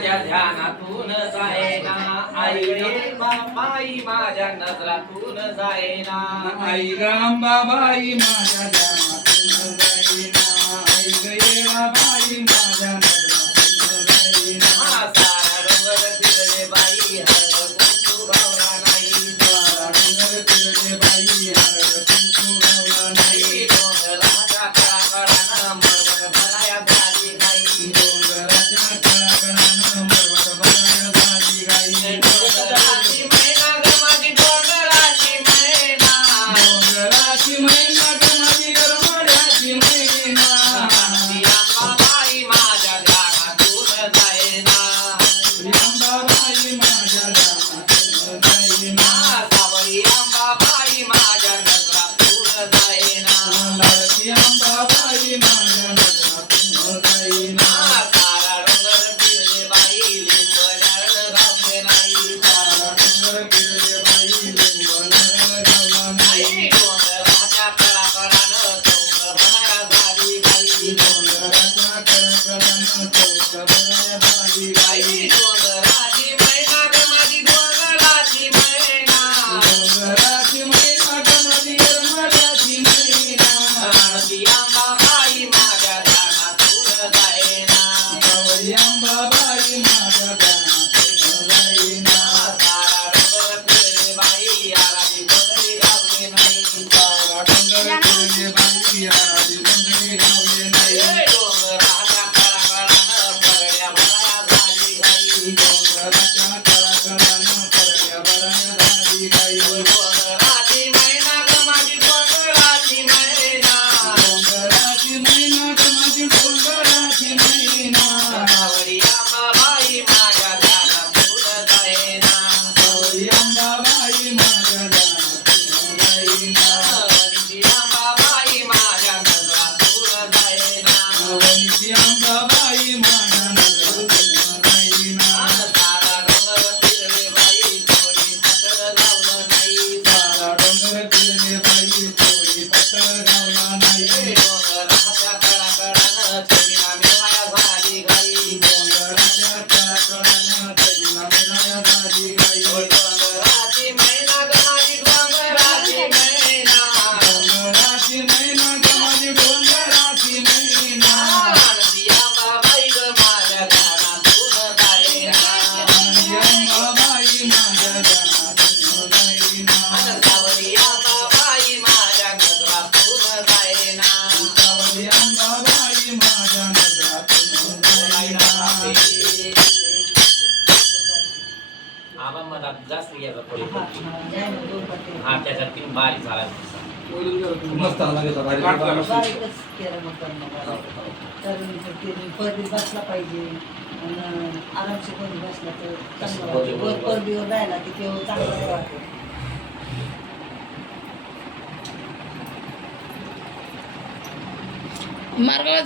माझ्या ध्यानातून जायना आई रे बाई माझ्या नजरातून जायना आई रामबाबाई माझ्या ध्यानातून जाईना आई गे बाबाई माझ्या नजरातून जाईना सारा डोंगर फिरले बाई हळद कुंकू भावला नाही सारा डोंगर फिरले बाई हळद कुंकू लावला नाही डोंगराच्या कडाकडानं मरवट भराया झाली गाई डोंगराच्या कडाकडानं मरवट भराया झाली गाई डोंगराची मैना ग माझी डोंगराची मैना डोंगराची मैना ग माझी गरमाड्याची मैना अंबाबाई माझ्या ध्यानातून जायना अंबाबाई माझ्या ध्यानातून जाईना सावळी अंबाबाई माझ्या नजरातून जायना लाडकी अंबाबाई माझ्या नजरातून जाईना सारा डोंगर फिरले बाई लिंबल्यावर घावले नाही सारा डोंगर फिरले बाई लिंबल्यावर घावला नाही डोंगराच्या कडाकडानं चौक भराया झाली गाई डोंगराच्या कडकडानं चौक भराया झाली गाई डोंगराची मैना ग माझी डोंगराची मैना डोंगराची मैना ग माझी गरमाड्याची मैना रानटी अंबाबाई माझ्या ध्यानातून जायना सावळी अंबाबाई माझ्या ध्यानातून जाईना सारा डोंगर फिरले बाई आराधी पदरी घावले नाही सारा डोंगर फिरले बाई आधी बंदरी घावले नाही डोंगराच्या कडाकडानं पगड्या भराया झाली गाई डोंगराच्या कडाकडानं परड्या भराया झाली गाई डोंगराची मैना ग माझी डोंगराची मैना डोंगराची मैना ग माझी डोंगराची मैना सावळी अंबाबाई माझ्या ध्यानातून जायना सावळी अंबाबाई माझ्या ध्यानातून जाईना वनीची अंबाबाई माझ्या नजरातून जायना वनीची अंबाबाई माझ्या नजरातून जाईना सारा डोंगर फिरले बाई थोडी पसर लावलं नाही सारा डोंगर फिरले बाई थोडी पसर घावला नाही डोंगराच्या कडाकडानं चवीना मिळाया झाली गाई डोंगराच्या कडाकडानं चवीला मिळाया झाली गाई डोंगराची मैना ग माझी डोंगराची मैना डोंगराची मैना ग माझी डोंगराची मैना रानटी अंबाबाई ग माझ्या ध्यानातून जायना आणि अंबाबाई माझ्या ध्यानातून जाईना सावळी अंबाबाई माझ्या नजरातून जायना सावळी अंबाबाई माझ्या नजरातून जाईना आबा मला जास्त घ्यायचा थोडी हा त्याच्यात तीन बारी झाला मस्त आला घेता भारी बारीकच केलं मग करणार तर पदरी बसला पाहिजे आणि आरामशी पदरी बसला तर चांगलं वाटतं वर पदरीवर राहिला की तेव्हा चांगलं नाही वाटत मार्गावर